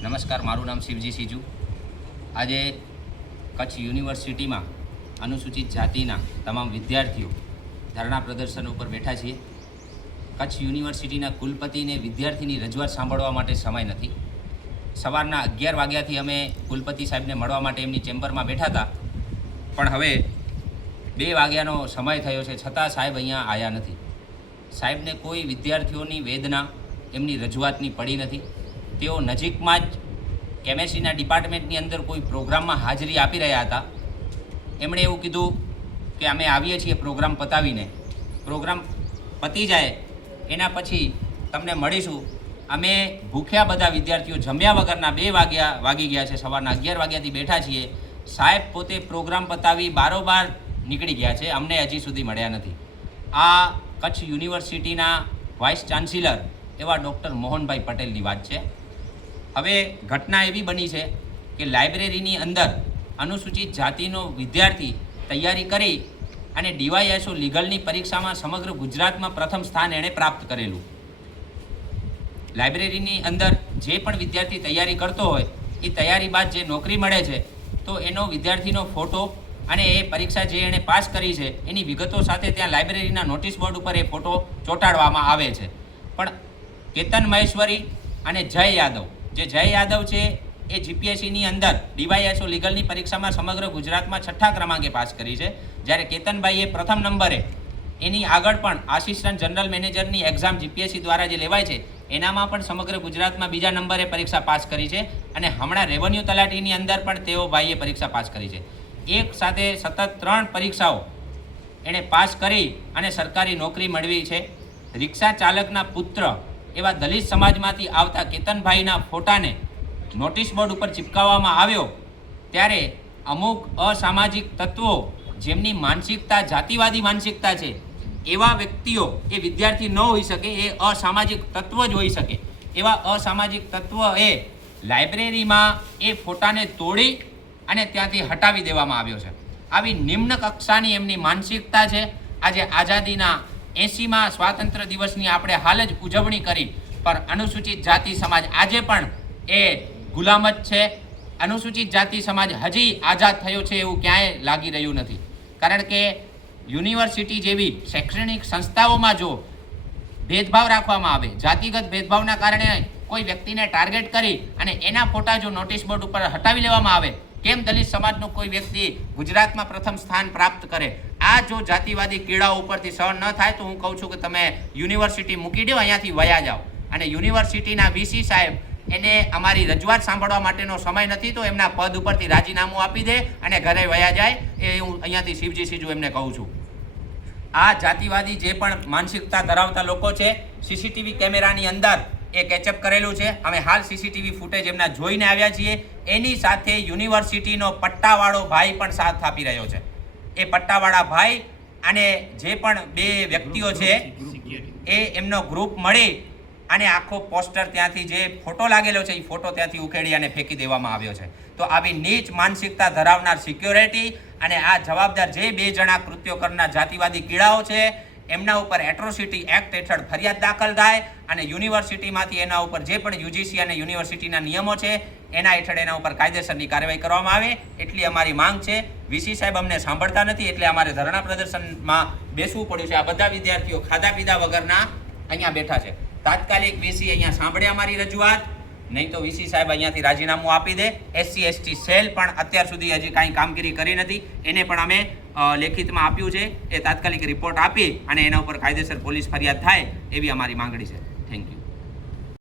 નમસ્કાર, મારું નામ શિવજી સિજુ. આજે કચ્છ યુનિવર્સિટીમાં અનુસૂચિત જાતિના તમામ વિદ્યાર્થીઓ ધરણા પ્રદર્શન ઉપર બેઠા છીએ. કચ્છ યુનિવર્સિટીના કુલપતિને વિદ્યાર્થીની રજૂઆત સાંભળવા માટે સમય નથી. સવારના 11 વાગ્યાથી અમે કુલપતિ સાહેબને મળવા માટે એમની ચેમ્બરમાં બેઠા હતા, પણ હવે 2 વાગ્યાનો સમય થયો છે, છતાં સાહેબ અહીંયા આવ્યા નથી. સાહેબને કોઈ વિદ્યાર્થીઓની વેદના એમની રજૂઆતની પડી નથી. તેઓ નજીકમાં જ કેમેસ્ટ્રીના ડિપાર્ટમેન્ટની અંદર કોઈ પ્રોગ્રામમાં હાજરી આપી રહ્યા હતા. એમણે એવું કીધું કે અમે આવીએ છીએ પ્રોગ્રામ પતાવીને, પ્રોગ્રામ પતી જાય એના પછી તમને મળીશું. અમે ભૂખ્યા બધા વિદ્યાર્થીઓ જમ્યા વગરના 2 વાગી ગયા છે, સવારના 11 વાગ્યાથી બેઠા છીએ. સાહેબ પોતે પ્રોગ્રામ પતાવી બારોબાર નીકળી ગયા છે, અમને હજી સુધી મળ્યા નથી. આ કચ્છ યુનિવર્સિટીના વાઇસ ચાન્સેલર એવા ડૉક્ટર મોહનભાઈ પટેલની વાત છે. હવે ઘટના એવી બની છે કે લાઇબ્રેરીની અંદર અનુસૂચિત જાતિનો વિદ્યાર્થી તૈયારી કરી અને DYSO લીગલની પરીક્ષામાં સમગ્ર ગુજરાતમાં પ્રથમ સ્થાન એણે પ્રાપ્ત કરેલું. લાઇબ્રેરીની અંદર જે પણ વિદ્યાર્થી તૈયારી કરતો હોય એ તૈયારી બાદ જે નોકરી મળે છે તો એનો વિદ્યાર્થીનો ફોટો અને એ પરીક્ષા જે એણે પાસ કરી છે એની વિગતો સાથે ત્યાં લાઇબ્રેરીના નોટિસ બોર્ડ ઉપર એ ફોટો ચોંટાડવામાં આવે છે. પણ કેતન મહેશ્વરી અને જય યાદવ, જે જય યાદવ છે એ GPSCની અંદર DYSO લીગલની પરીક્ષામાં સમગ્ર ગુજરાતમાં 6ઠ્ઠા ક્રમાંકે પાસ કરી છે, જ્યારે કેતનભાઈએ પ્રથમ નંબરે એની આગળ પણ આસિસ્ટન્ટ જનરલ મેનેજરની એક્ઝામ GPSC દ્વારા જે લેવાય છે એનામાં પણ સમગ્ર ગુજરાતમાં 2જા નંબરે પરીક્ષા પાસ કરી છે. અને હમણાં રેવન્યુ તલાટીની અંદર પણ તેઓ ભાઈએ પરીક્ષા પાસ કરી છે. એક સાથે સતત 3 પરીક્ષાઓ એણે પાસ કરી અને સરકારી નોકરી મેળવી છે. રિક્ષા ચાલકના પુત્ર એવા દલિત સમાજમાંથી આવતા કેતનભાઈના ફોટાને નોટિસ બોર્ડ ઉપર ચિપકાવવામાં આવ્યો, ત્યારે અમુક અસામાજિક તત્વો જેમની માનસિકતા જાતિવાદી માનસિકતા છે એવા વ્યક્તિઓ, એ વિદ્યાર્થી ન હોઈ શકે, એ અસામાજિક તત્વ જ હોઈ શકે, એવા અસામાજિક તત્વ એ લાઇબ્રેરીમાં એ ફોટાને તોડી અને ત્યાંથી હટાવી દેવામાં આવ્યો છે. આવી નિમ્ન કક્ષાની એમની માનસિકતા છે. આજે આઝાદીના 80મા સ્વાતંત્ર્ય દિવસની આપણે હાલ જ ઉજવણી કરી, પણ અનુસૂચિત જાતિ સમાજ આજે પણ એ ગુલામ જ છે. અનુસૂચિત જાતિ સમાજ હજી આઝાદ થયો છે એવું ક્યાંય લાગી રહ્યું નથી. કારણ કે યુનિવર્સિટી જેવી શૈક્ષણિક સંસ્થાઓમાં જો ભેદભાવ રાખવામાં આવે, જાતિગત ભેદભાવના કારણે કોઈ વ્યક્તિને ટાર્ગેટ કરી અને એના ફોટા જો નોટિસ બોર્ડ ઉપર હટાવી લેવામાં આવે, કેમ દલિત સમાજનો કોઈ વ્યક્તિ ગુજરાતમાં પ્રથમ સ્થાન પ્રાપ્ત કરે? આ જો જાતિવાદી કીડાઓ ઉપરથી સહન ન થાય તો હું કહું છું કે તમે યુનિવર્સિટી મૂકી દો, અહીંયાથી વયા જાઓ. અને યુનિવર્સિટીના VC સાહેબ એને અમારી રજૂઆત સાંભળવા માટેનો સમય નથી, તો એમના પદ ઉપરથી રાજીનામું આપી દે અને ઘરે વયા જાય, એ હું અહીંયાથી શિવજી સિજુ એમને કહું છું. આ જાતિવાદી જે પણ માનસિકતા ધરાવતા લોકો છે, CCTV કેમેરાની અંદર એ કેચઅપ કરેલું છે. અમે હાલ CCTV ફૂટેજ એમના જોઈને આવ્યા છીએ. એની સાથે યુનિવર્સિટીનો પટ્ટાવાળો ભાઈ પણ સાથ આપી રહ્યો છે. એ પટ્ટાવાળા ભાઈ અને જે પણ 2 વ્યક્તિઓ છે એ એમનો ગ્રુપ મળી અને આખો પોસ્ટર ત્યાંથી જે ફોટો લાગેલો છે એ ફોટો ત્યાંથી ઉખેડી અને ફેંકી દેવામાં આવ્યો છે. તો આવી નીચ માનસિકતા ધરાવનાર સિક્યોરિટી અને આ જવાબદાર જે 2 જણા કૃત્યો કરનાર જાતિવાદી કીડાઓ છે એમના ઉપર એટ્રોસિટી એક્ટ હેઠળ ફરિયાદ દાખલ થાય અને યુનિવર્સિટીમાંથી એના ઉપર જે પણ UGC અને યુનિવર્સિટીના નિયમો છે એના હેઠળ એના ઉપર કાયદેસરની કાર્યવાહી કરવામાં આવે, એટલી અમારી માંગ છે. VC સાહેબ અમને સાંભળતા નથી, એટલે અમારે ધરણા પ્રદર્શનમાં બેસવું પડ્યું છે. આ બધા વિદ્યાર્થીઓ ખાધા પીધા વગરના અહીંયા બેઠા છે. તાત્કાલિક VC અહીંયા સાંભળે અમારી રજૂઆત, નહીં તો VC સાહેબ અહીંયાથી રાજીનામું આપી દે. SC/ST સેલ પણ અત્યાર સુધી હજી કાંઈ કામગીરી કરી નથી, એને પણ અમે લેખિતમાં આપ્યું છે. એ તાત્કાલિક રિપોર્ટ આપી અને એના ઉપર કાયદેસર પોલીસ ફરિયાદ થાય એવી અમારી માંગણી છે.